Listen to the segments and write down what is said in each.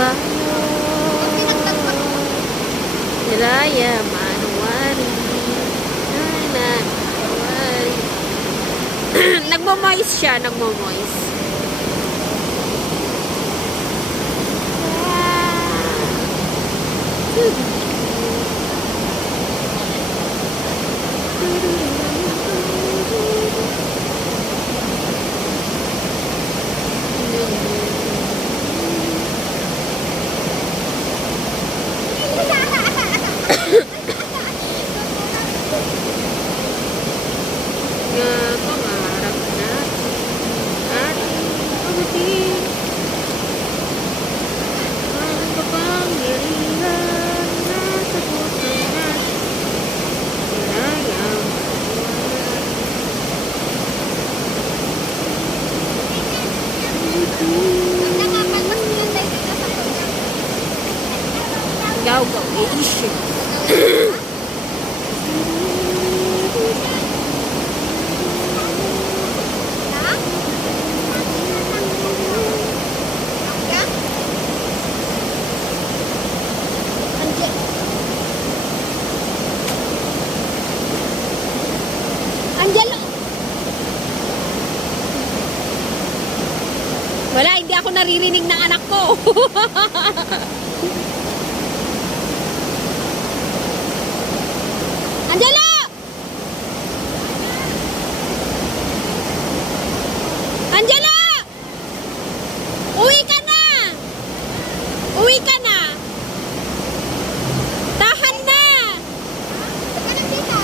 Bayo. Raya Manuari. Nana Manuari. Nagmo-moist siya, nagmo-moist. Nga pangarap natin ating mabuting ang kapangyarihan nasa puso natin. Inayang Gaw gaw issue. Angelo! Wala, hindi ako naririnig ng anak ko. Angelo! Angelo! Uwi ka na! Uwi ka na! Tahan na! Saka na dito.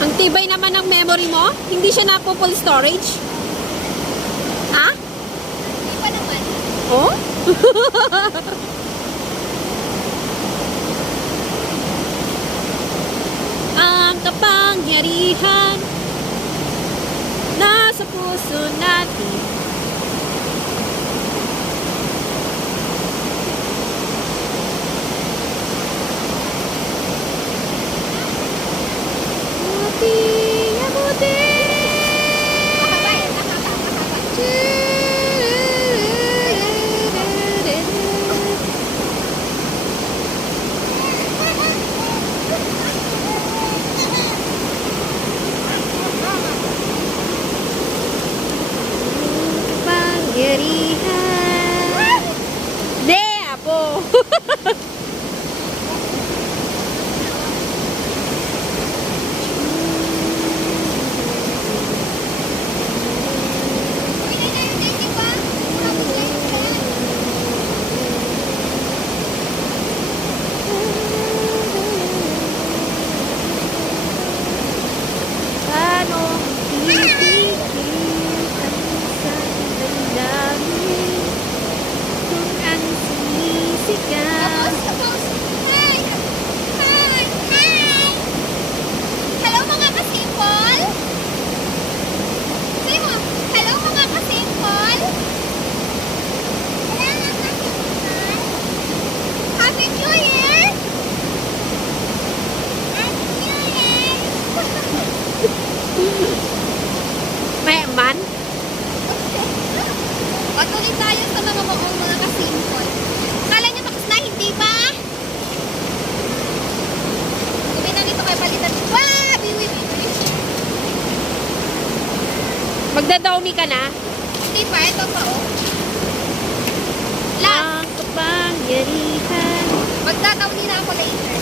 Ang tibay naman ng memory mo? Hindi siya na full storage? Ha? Hindi pa naman. Oh? Ang kapangyarihan nasa puso natin. Hindi pa, ito pa oh. Last. Ang kapangyarihan Magdadaw na ako later.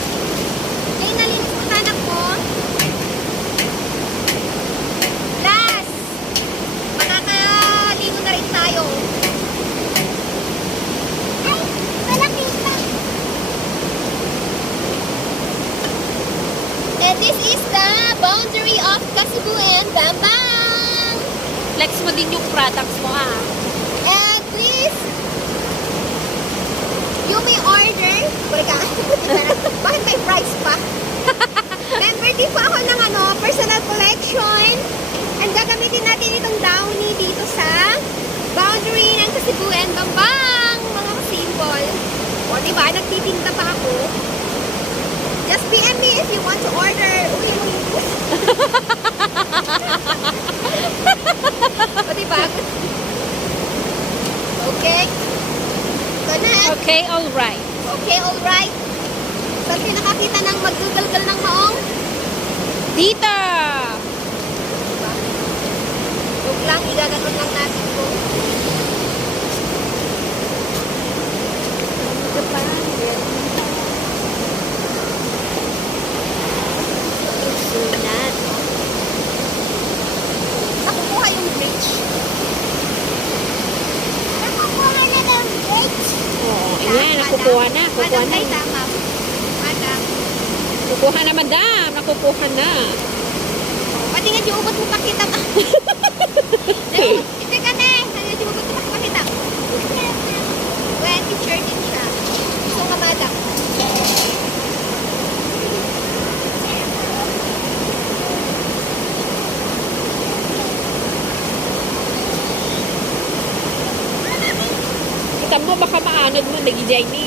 Ay, nalinis ko anak ko. Last! Makakaligo na rin tayo. Ay, malaki pa. And this is the boundary of Kasibu and Bambang. Flex mo din yung products mo ah. And please, you may order. Balik ka. Bakit may price pa? Member din po ako ng ano, personal collection. And gagamitin natin itong downy dito sa boundary ng Kasibu and Bambang. Mga ka-symbol. O, di ba? Nagtitinda pa ako. Just PM me if you want to order. Uy, uy, uy. o, di ba? Okay. Good na. Okay, alright. Okay, alright. Saan kayo nakakita ng maggugalgal ng maong? Dito! Huwag lang, igaganon lang natin ko. Sunan. Nakukuha yung bridge. Nakukuha na ng bridge? Oo, ayan, nakukuha na, kukuha Madam, na. ay tama. Madam. Kukuha na, madam. Nakukuha na. Pati nga ubot mo pakita ba? Ito ka na. Yung ubot mo pakita? 20 shirt din siya. Gusto nga madam. Kita mo, baka maanod mo, nagijay ni.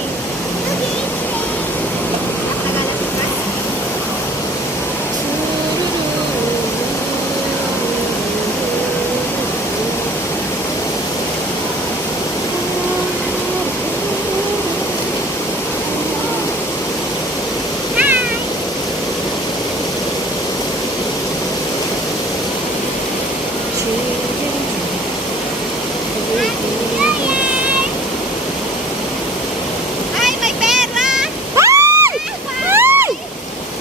Ay, may pera! Ay! Ay!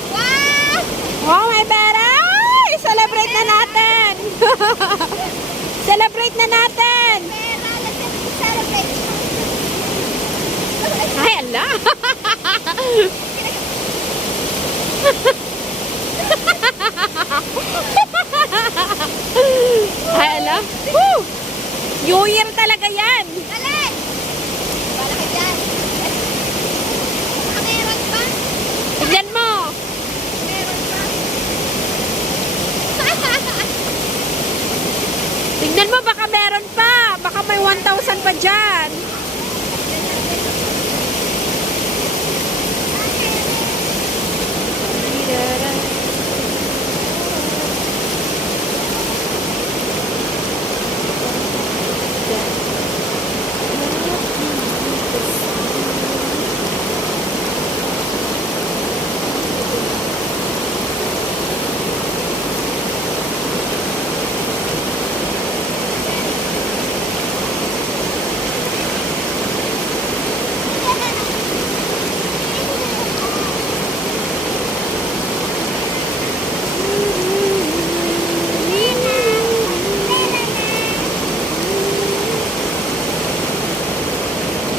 Wow! Oh, may pera! Ay! Celebrate na natin! Celebrate na natin! Pera! Let's celebrate! Ay, ala! Ay, ala! Woo! New Year talaga yan! Dali! Bala ka dyan. Meron pa? Tignan mo! Meron pa? Tignan mo, baka meron pa! Baka may 1,000 pa dyan!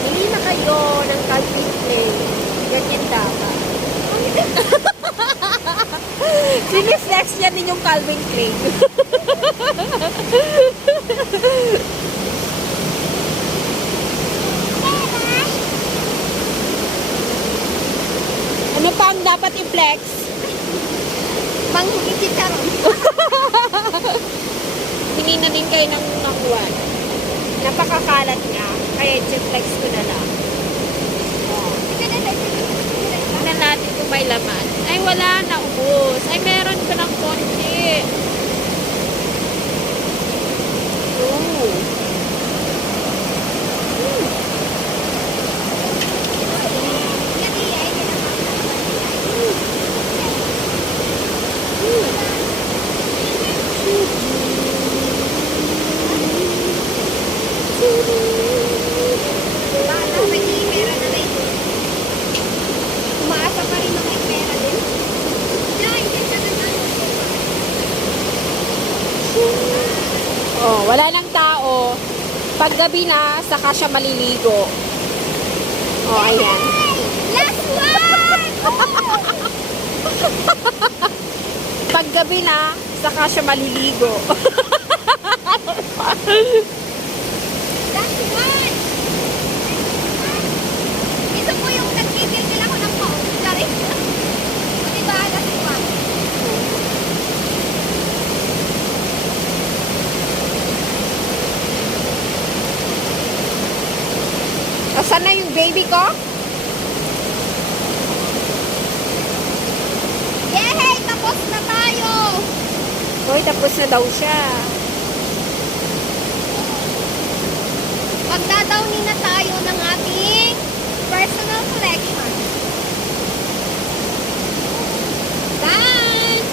Hindi na kayo ng Calvin Klein. Ganyan dapat. Siniflex yan din yung Calvin Klein. ano pa ang dapat i-flex? Manghigit ka ron. Hingi na din kayo ng nakuwan. Napakakalat niya. Kaya i-flex ko na lang. Oh. Tingnan natin kung may laman. Ay, wala na. Ubus. Ay, meron pa ng konti. Oh. Paggabi na, saka siya maliligo. O, oh, ayan. Last one! Paggabi na, saka siya maliligo. Last one! Ito po yung nagkikil ako ng phone. Sorry. O diba, last one. Asan na yung baby ko? Yehey! Tapos na tayo! Hoy, tapos na daw siya. Magdadawni na tayo ng ating personal collection. Done!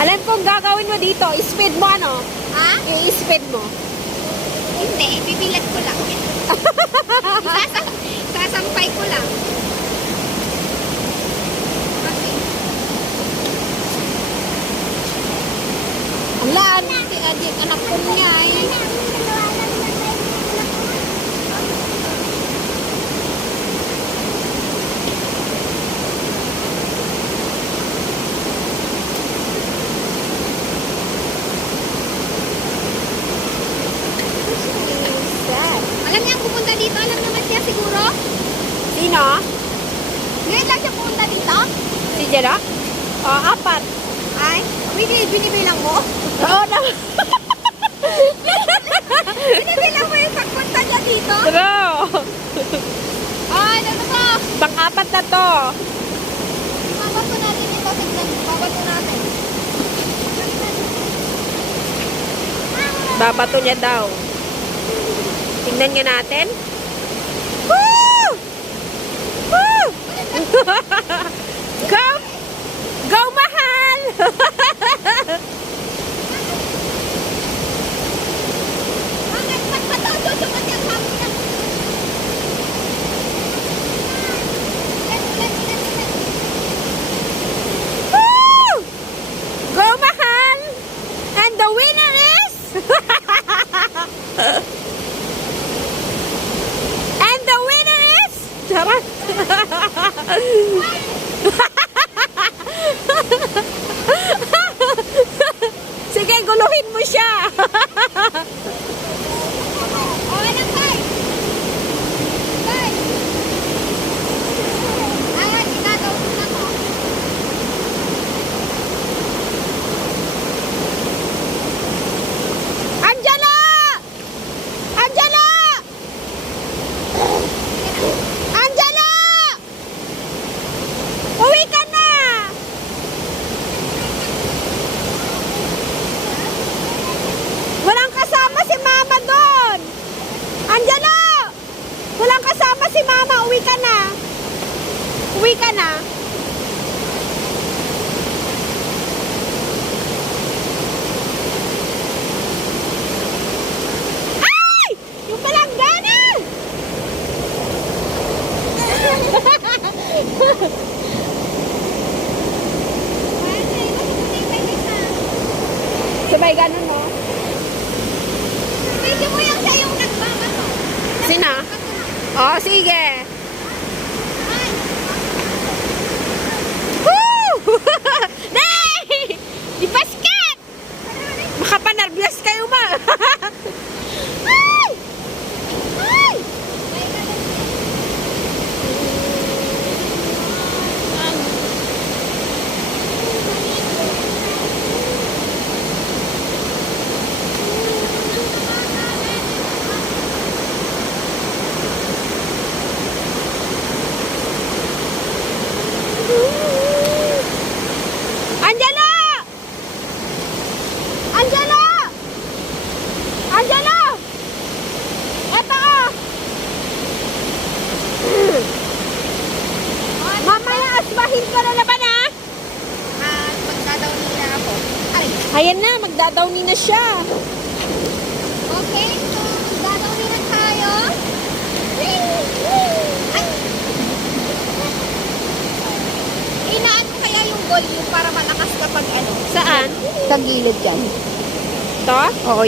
Alam kong gagawin mo dito, speed mo ano? Ha? I-speed mo. Hindi, bibilat ko lang. Sasam sasampay ko lang. Kasi, Ala, si Adik, anak ko niya eh. alam niya pupunta dito? Alam naman siya siguro? Sino? Ngayon lang siya dito? Si Jera? O, apat. Ay, bini binibilang mo? Oo na. binibilang mo yung pagpunta niya dito? True. Ay, ano to? Pang-apat na to. Babato natin ito. Tignan, babato natin. Babato niya daw. Tingnan nga natin. ulit, ulit. Woo! Go, mahal! And the winner is... Sige, guluhin mo siya! na siya. okay. So, magdadaw nila tayo. Ay! Inaan ko kaya yung volume para malakas ka pag ano. Saan? Sa gilid dyan. To? Oo,